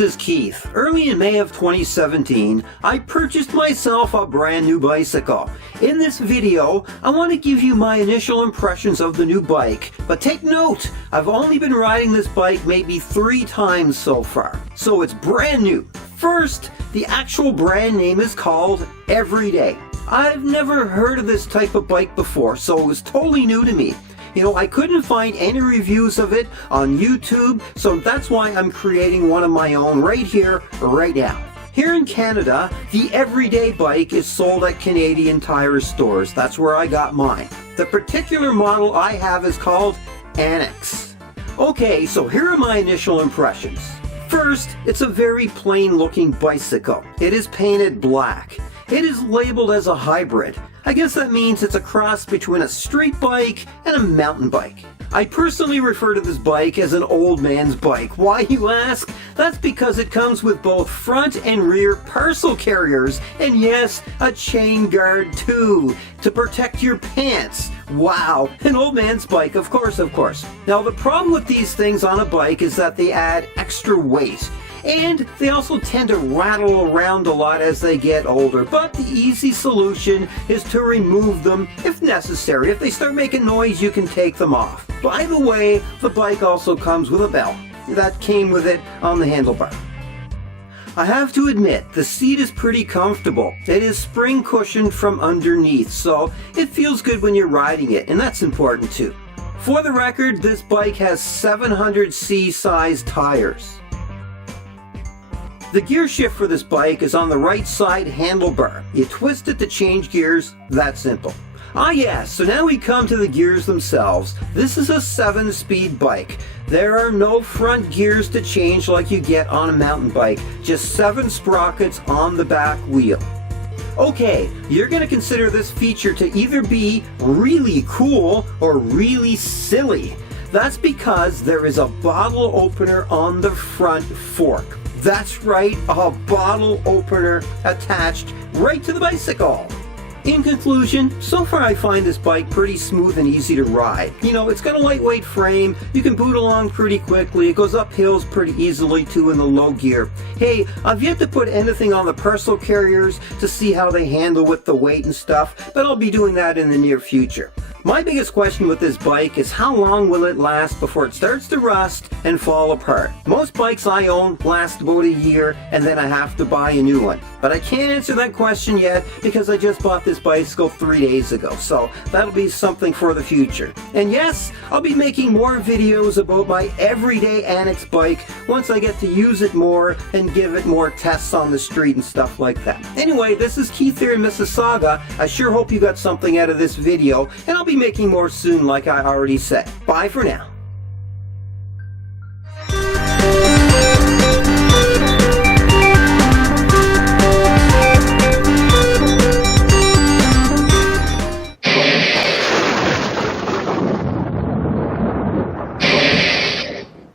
is Keith. Early in May of 2017, I purchased myself a brand new bicycle. In this video, I want to give you my initial impressions of the new bike, but take note, I've only been riding this bike maybe 3 times so far, so it's brand new. First, the actual brand name is called EVERYDAY. I've never heard of this type of bike before, so it was totally new to me. You know, I couldn't find any reviews of it on YouTube, so that's why I'm creating one of my own right here, right now. Here in Canada, the Everyday bike is sold at Canadian Tire stores. That's where I got mine. The particular model I have is called Annex. Okay, so here are my initial impressions. First, it's a very plain looking bicycle. It is painted black. It is labeled as a hybrid. I guess that means it's a cross between a street bike and a mountain bike. I personally refer to this bike as an old man's bike. Why, you ask? That's because it comes with both front and rear parcel carriers, and yes, a chain guard too, to protect your pants. Wow, an old man's bike, of course. Now the problem with these things on a bike is that they add extra weight. And they also tend to rattle around a lot as they get older, but the easy solution is to remove them if necessary. If they start making noise, you can take them off. By the way, the bike also comes with a belt that came with it on the handlebar. I have to admit, the seat is pretty comfortable. It is spring cushioned from underneath, so it feels good when you're riding it, and that's important too. For the record, this bike has 700C size tires. The gear shift for this bike is on the right side handlebar. You twist it to change gears, that simple. Ah yes, so now we come to the gears themselves. This is a 7-speed bike. There are no front gears to change like you get on a mountain bike, just 7 sprockets on the back wheel. Okay, you're going to consider this feature to either be really cool or really silly. That's because there is a bottle opener on the front fork. That's right, a bottle opener attached right to the bicycle. In conclusion, so far I find this bike pretty smooth and easy to ride. You know, it's got a lightweight frame, you can boot along pretty quickly, it goes up hills pretty easily too in the low gear. Hey, I've yet to put anything on the parcel carriers to see how they handle with the weight and stuff, but I'll be doing that in the near future. My biggest question with this bike is how long will it last before it starts to rust and fall apart? Most bikes I own last about a year and then I have to buy a new one. But I can't answer that question yet because I just bought this bicycle 3 days ago, so that'll be something for the future. And yes, I'll be making more videos about my Everyday Annex bike once I get to use it more and give it more tests on the street and stuff like that. Anyway, this is Keith here in Mississauga. I sure hope you got something out of this video, and I'll be making more soon like I already said. Bye for now.